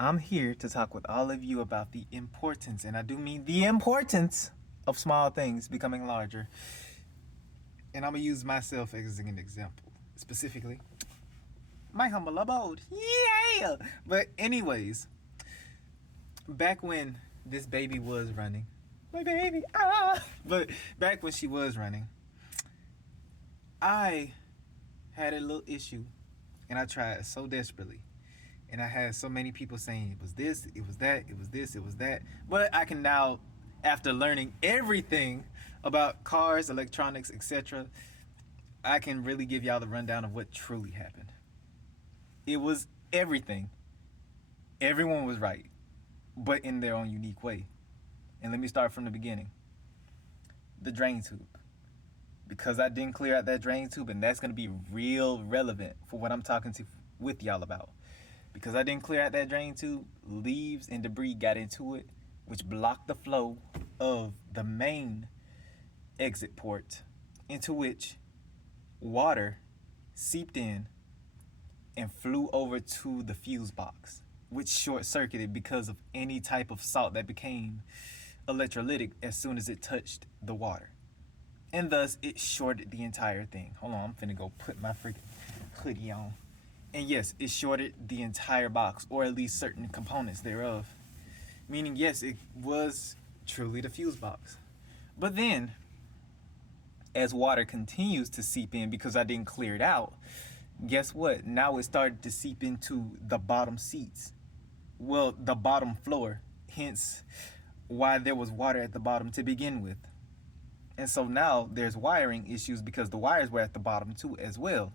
I'm here to talk with all of you about the importance, and I do mean the importance, of small things becoming larger. And I'm going to use myself as an example, specifically my humble abode. Yeah! But, anyways, back when this baby was running, my baby, but back when she was running, I had a little issue, and I tried so desperately. And I had so many people saying it was this, it was that, it was this, it was that. But I can now, after learning everything about cars, electronics, etc., I can really give y'all the rundown of what truly happened. It was everything. Everyone was right, but in their own unique way. And let me start from the beginning. The drain tube. Because I didn't clear out that drain tube, and that's going to be real relevant for what I'm talking to with y'all about. Because I didn't clear out that drain tube, leaves and debris got into it, which blocked the flow of the main exit port, into which water seeped in and flew over to the fuse box, which short circuited because of any type of salt that became electrolytic as soon as it touched the water. And thus, it shorted the entire thing. Hold on, I'm finna go put my freaking hoodie on. And yes, it shorted the entire box, or at least certain components thereof. Meaning, yes, it was truly the fuse box. But then, as water continues to seep in because I didn't clear it out, guess what? Now it started to seep into the bottom seats. Well, the bottom floor. Hence, why there was water at the bottom to begin with. And so now there's wiring issues because the wires were at the bottom too as well.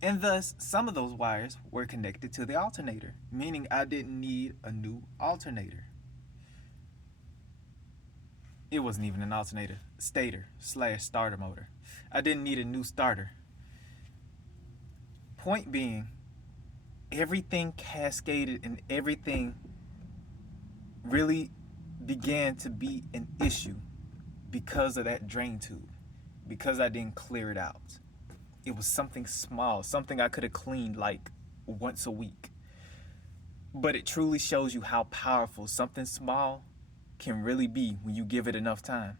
And thus, some of those wires were connected to the alternator, meaning I didn't need a new alternator. It wasn't even an alternator, stator / starter motor. I didn't need a new starter. Point being, everything cascaded and everything really began to be an issue because of that drain tube, because I didn't clear it out. It was something small, something I could have cleaned like once a week. But it truly shows you how powerful something small can really be when you give it enough time.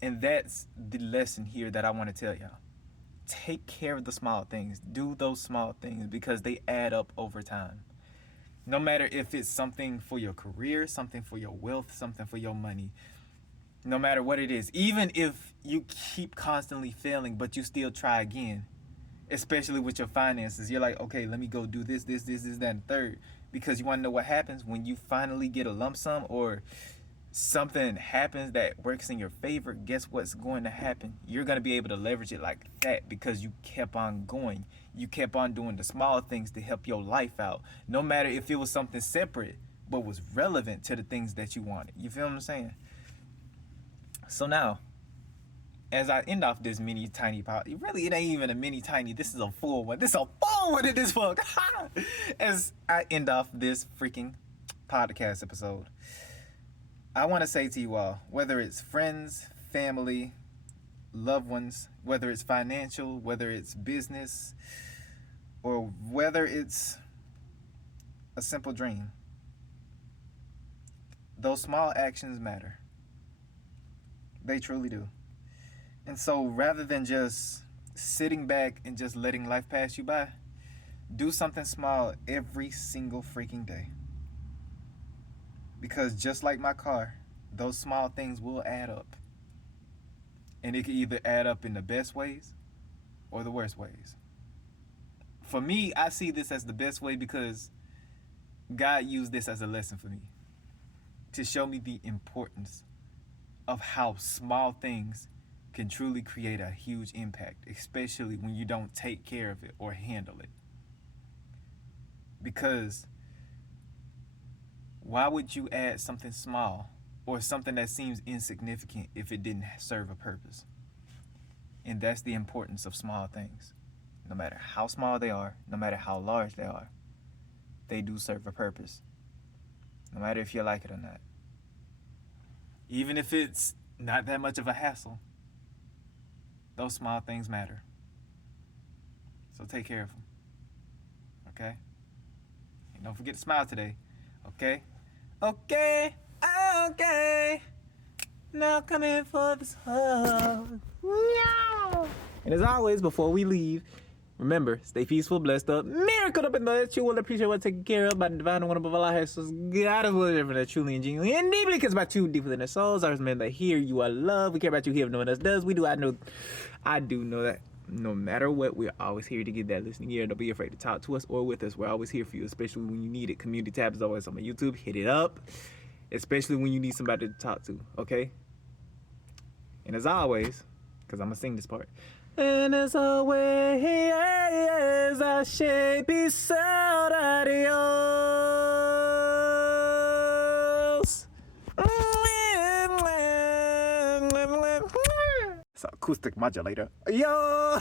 And that's the lesson here that I want to tell y'all. Take care of the small things. Do those small things because they add up over time. No matter if it's something for your career, something for your wealth, something for your money, no matter what it is, even if you keep constantly failing, but you still try again, especially with your finances, you're like, okay, let me go do this, that, and third. Because you want to know what happens when you finally get a lump sum or something happens that works in your favor. Guess what's going to happen? You're going to be able to leverage it like that because you kept on going. You kept on doing the small things to help your life out. No matter if it was something separate, but was relevant to the things that you wanted. You feel what I'm saying? So now, as I end off this mini tiny pod, really it ain't even a mini tiny. This is a full one. This is a full one in this fuck. As I end off this freaking podcast episode, I want to say to you all, whether it's friends, family, loved ones, whether it's financial, whether it's business, or whether it's a simple dream, those small actions matter. They truly do. And so rather than just sitting back and just letting life pass you by, do something small every single freaking day. Because just like my car, those small things will add up. And it can either add up in the best ways or the worst ways. For me, I see this as the best way because God used this as a lesson for me to show me the importance of how small things can truly create a huge impact, especially when you don't take care of it or handle it. Because why would you add something small or something that seems insignificant if it didn't serve a purpose? And that's the importance of small things. No matter how small they are, no matter how large they are, they do serve a purpose. No matter if you like it or not. Even if it's not that much of a hassle, those small things matter. So take care of them. Okay? Don't forget to smile today. Okay? Okay. Okay. Now come in for this hug. Meow. And as always, before we leave, remember, stay peaceful, blessed up, miracle up, and know that you will appreciate what taken care of by the divine one above all our heads. So God is living that truly and genuinely and deeply cares about you deeper than their souls. Ours men that hear you are loved. We care about you here if no one else does. We do. I do know that. No matter what, we're always here to get that listening ear. Don't be afraid to talk to us or with us. We're always here for you, especially when you need it. Community tab is always on my YouTube. Hit it up, especially when you need somebody to talk to, okay? And as always, because I'm going to sing this part. And as always, I shall be sound adios. It's an acoustic modulator. Yo!